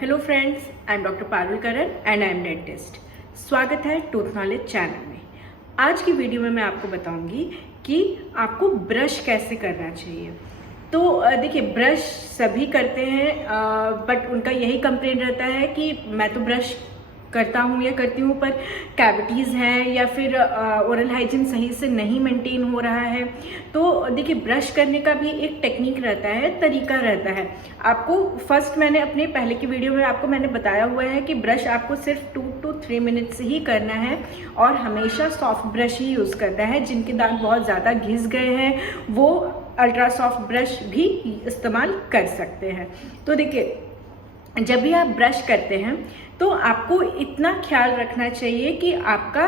Hello friends, I am doctor Parul Karan and I am dentist. स्वागत है tooth knowledge channel में। आज की वीडियो में मैं आपको बताऊंगी कि आपको ब्रश कैसे करना चाहिए। तो देखिए, ब्रश सभी करते हैं, बट उनका यही कंप्लेंट रहता है कि मैं तो ब्रश करता हूँ या करती हूँ, पर कैविटीज़ हैं या फिर ओरल हाइजीन सही से नहीं मेंटेन हो रहा है। तो देखिए, ब्रश करने का भी एक टेक्निक रहता है, तरीका रहता है। आपको फर्स्ट मैंने अपने पहले की वीडियो में आपको मैंने बताया हुआ है कि ब्रश आपको सिर्फ 2 to 3 मिनट्स ही करना है और हमेशा सॉफ्ट ब्रश ही यूज़ करना है। जिनके दांत बहुत ज़्यादा घिस गए हैं वो अल्ट्रा सॉफ्ट ब्रश भी इस्तेमाल कर सकते हैं। तो देखिए, जब भी आप ब्रश करते हैं तो आपको इतना ख्याल रखना चाहिए कि आपका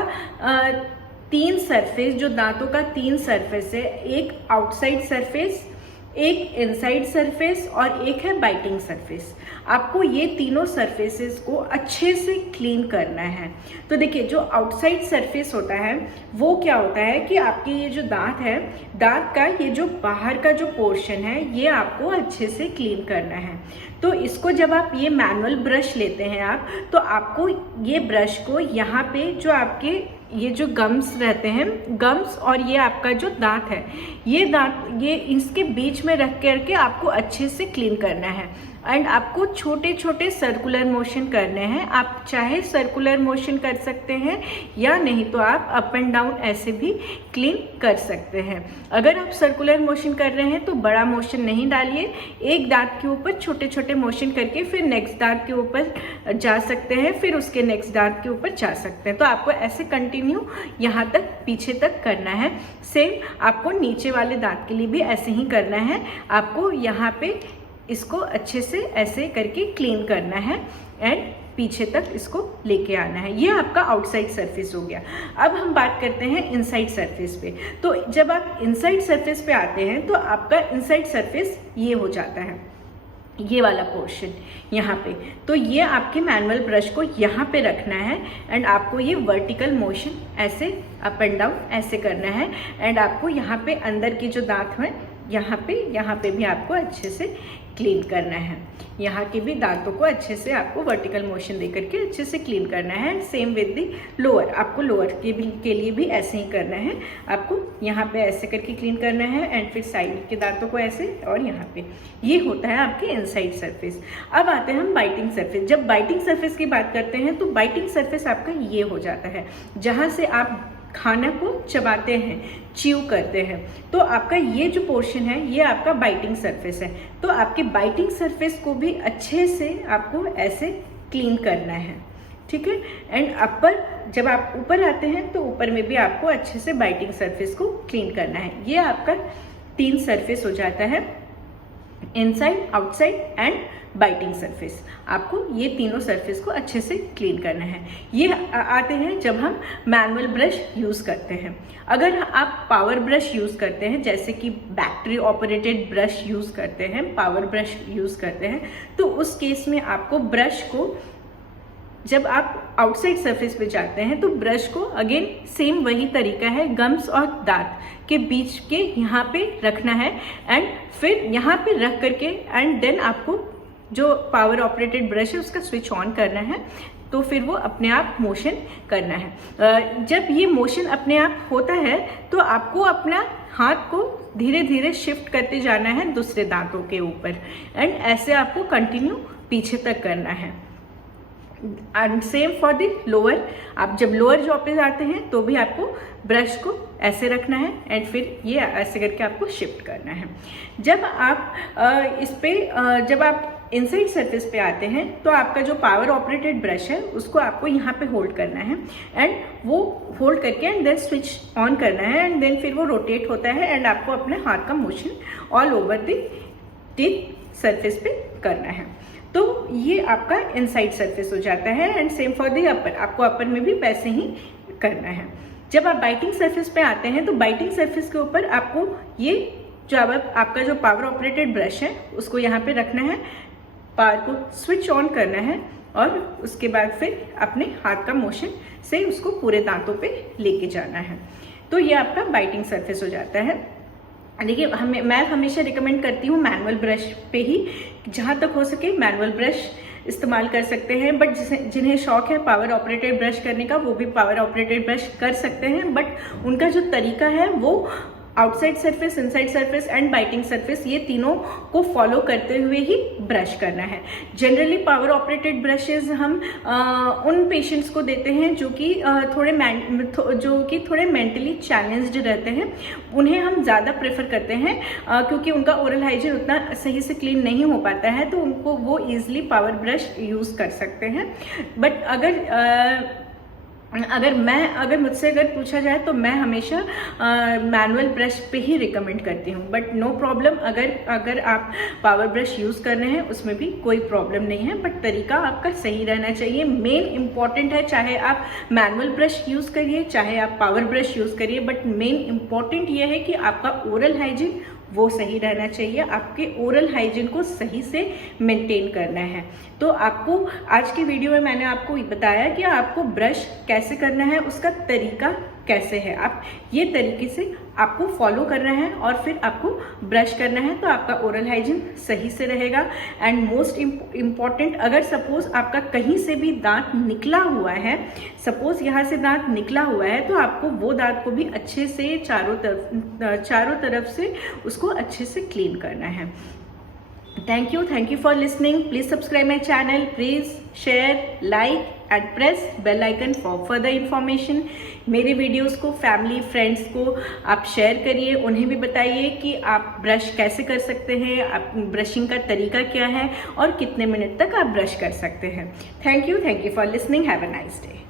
3 सरफेस, जो दांतों का 3 सरफेस है, एक आउटसाइड सरफेस, एक इनसाइड सरफेस और एक है बाइटिंग सरफेस, आपको ये तीनों सरफेसेस को अच्छे से क्लीन करना है। तो देखिए, जो आउटसाइड सरफेस होता है वो क्या होता है कि आपके ये जो दांत है, दांत का ये जो बाहर का जो पोर्शन है ये आपको अच्छे से क्लीन करना है। तो इसको जब आप ये मैनुअल ब्रश लेते हैं आप, तो आपको ये ब्रश को यहाँ पे जो आपके ये जो गम्स रहते हैं, गम्स और ये आपका जो दांत है, ये दांत, ये इसके बीच में रख करके आपको अच्छे से क्लीन करना है। एंड आपको छोटे छोटे सर्कुलर मोशन करने हैं। आप चाहे सर्कुलर मोशन कर सकते हैं या नहीं तो आप अप एंड डाउन ऐसे भी क्लीन कर सकते हैं। अगर आप सर्कुलर मोशन कर रहे हैं तो बड़ा मोशन नहीं डालिए, एक दांत के ऊपर छोटे छोटे मोशन करके फिर नेक्स्ट दांत के ऊपर जा सकते हैं, फिर उसके नेक्स्ट दांत के ऊपर जा सकते हैं। तो आपको ऐसे कंटिन्यू यहाँ तक पीछे तक करना है। सेम आपको नीचे वाले दांत के लिए भी ऐसे ही करना है। आपको यहाँ पे इसको अच्छे से ऐसे करके क्लीन करना है एंड पीछे तक इसको लेके आना है। ये आपका आउटसाइड सरफेस हो गया। अब हम बात करते हैं इनसाइड सरफेस पे। तो जब आप इनसाइड सरफेस पे आते हैं तो आपका इनसाइड सरफेस ये हो जाता है, ये वाला पोर्शन यहाँ पे। तो ये आपके मैनुअल ब्रश को यहाँ पे रखना है एंड आपको ये वर्टिकल मोशन ऐसे अप एंड डाउन ऐसे करना है। एंड आपको यहाँ पे अंदर के जो दांत हैं यहाँ पे भी आपको अच्छे से क्लीन करना है। यहाँ के भी दांतों को अच्छे से आपको वर्टिकल मोशन दे करके अच्छे से क्लीन करना है। सेम विद दी लोअर, आपको लोअर के लिए भी ऐसे ही करना है। आपको यहाँ पे ऐसे करके क्लीन करना है एंड फिर साइड के दांतों को ऐसे, और यहाँ पे ये होता है आपके इनसाइड सरफेस। अब आते हैं हम बाइटिंग सरफेस। जब बाइटिंग सरफेस की बात करते हैं तो बाइटिंग सरफेस आपका ये हो जाता है जहाँ से आप खाना को चबाते हैं, च्यू करते हैं। तो आपका ये जो पोर्शन है ये आपका बाइटिंग सरफेस है। तो आपके बाइटिंग सरफेस को भी अच्छे से आपको ऐसे क्लीन करना है, ठीक है। एंड अपर, जब आप ऊपर आते हैं तो ऊपर में भी आपको अच्छे से बाइटिंग सरफेस को क्लीन करना है। ये आपका 3 सरफेस हो जाता है, inside, outside and biting surface. आपको ये तीनों सरफेस को अच्छे से क्लीन करना है। ये आते हैं जब हम मैनुअल ब्रश यूज़ करते हैं। अगर आप पावर ब्रश यूज़ करते हैं, जैसे कि बैटरी ऑपरेटेड ब्रश यूज़ करते हैं, पावर ब्रश यूज़ करते हैं, तो उस केस में आपको ब्रश को, जब आप आउटसाइड सरफेस पे जाते हैं तो ब्रश को अगेन सेम वही तरीका है, गम्स और दांत के बीच के यहाँ पे रखना है एंड फिर यहाँ पे रख करके एंड देन आपको जो पावर ऑपरेटेड ब्रश है उसका स्विच ऑन करना है। तो फिर वो अपने आप मोशन करना है। जब ये मोशन अपने आप होता है तो आपको अपना हाथ को धीरे धीरे शिफ्ट करते जाना है दूसरे दांतों के ऊपर एंड ऐसे आपको कंटिन्यू पीछे तक करना है। And same for the lower, आप जब लोअर जॉ पे जाते हैं तो भी आपको ब्रश को ऐसे रखना है एंड फिर ये ऐसे करके आपको शिफ्ट करना है। जब आप इस पे जब आप इनसाइड सरफेस पे आते हैं तो आपका जो पावर ऑपरेटेड ब्रश है उसको आपको यहाँ पे होल्ड करना है एंड वो होल्ड करके एंड देन स्विच ऑन करना है एंड देन फिर वो रोटेट होता है एंड आपको अपने हाथ का motion all over the tip surface पे करना है। तो ये आपका इनसाइड सरफेस हो जाता है and same for the upper, आपको अपर में भी वैसे ही करना है। जब आप बाइटिंग सरफेस पे आते हैं तो बाइटिंग सरफेस के ऊपर आपको ये जो आपका जो पावर ऑपरेटेड ब्रश है उसको यहाँ पे रखना है, पावर को स्विच ऑन करना है और उसके बाद फिर अपने हाथ का मोशन से उसको पूरे दांतों पे लेके जाना है। तो ये आपका बाइटिंग सरफेस हो जाता है। देखिए मैं हमेशा रिकमेंड करती हूँ मैनुअल ब्रश पे ही, जहाँ तक हो सके मैनुअल ब्रश इस्तेमाल कर सकते हैं, बट जिन्हें शौक है पावर ऑपरेटेड ब्रश करने का वो भी पावर ऑपरेटेड ब्रश कर सकते हैं, बट उनका जो तरीका है वो outside surface, inside surface and biting surface, ये तीनों को फॉलो करते हुए ही ब्रश करना है। जनरली पावर ऑपरेटेड ब्रशेज हम उन पेशेंट्स को देते हैं जो कि थोड़े मेंटली चैलेंज्ड रहते हैं, उन्हें हम ज़्यादा प्रेफर करते हैं क्योंकि उनका ओरल हाइजीन उतना सही से क्लीन नहीं हो पाता है, तो उनको वो ईजिली पावर ब्रश यूज़ कर सकते हैं। बट अगर मुझसे पूछा जाए तो मैं हमेशा मैनुअल ब्रश पे ही रिकमेंड करती हूँ, बट नो प्रॉब्लम, अगर आप पावर ब्रश यूज़ कर रहे हैं उसमें भी कोई प्रॉब्लम नहीं है, बट तरीका आपका सही रहना चाहिए। मेन इम्पॉर्टेंट है, चाहे आप मैनुअल ब्रश यूज़ करिए चाहे आप पावर ब्रश यूज़ करिए, बट मेन इम्पॉर्टेंट ये है कि आपका ओरल हाइजीन वो सही रहना चाहिए, आपके ओरल हाइजीन को सही से मेंटेन करना है। तो आपको आज की वीडियो में मैंने आपको बताया कि आपको ब्रश कैसे करना है, उसका तरीका कैसे है, आप ये तरीके से आपको फॉलो करना है और फिर आपको ब्रश करना है, तो आपका ओरल हाइजीन सही से रहेगा। एंड मोस्ट इम्पॉर्टेंट, अगर सपोज आपका कहीं से भी दांत निकला हुआ है, सपोज यहाँ से दांत निकला हुआ है, तो आपको वो दांत को भी अच्छे से चारों तरफ से उसको अच्छे से क्लीन करना है। Thank you for listening. Please subscribe my channel. Please share, like and press bell icon for further information. मेरे वीडियोस को फैमिली फ्रेंड्स को आप शेयर करिए, उन्हें भी बताइए कि आप ब्रश कैसे कर सकते हैं, आप ब्रशिंग का तरीका क्या है और कितने मिनट तक आप ब्रश कर सकते हैं। Thank you for listening. Have a nice day.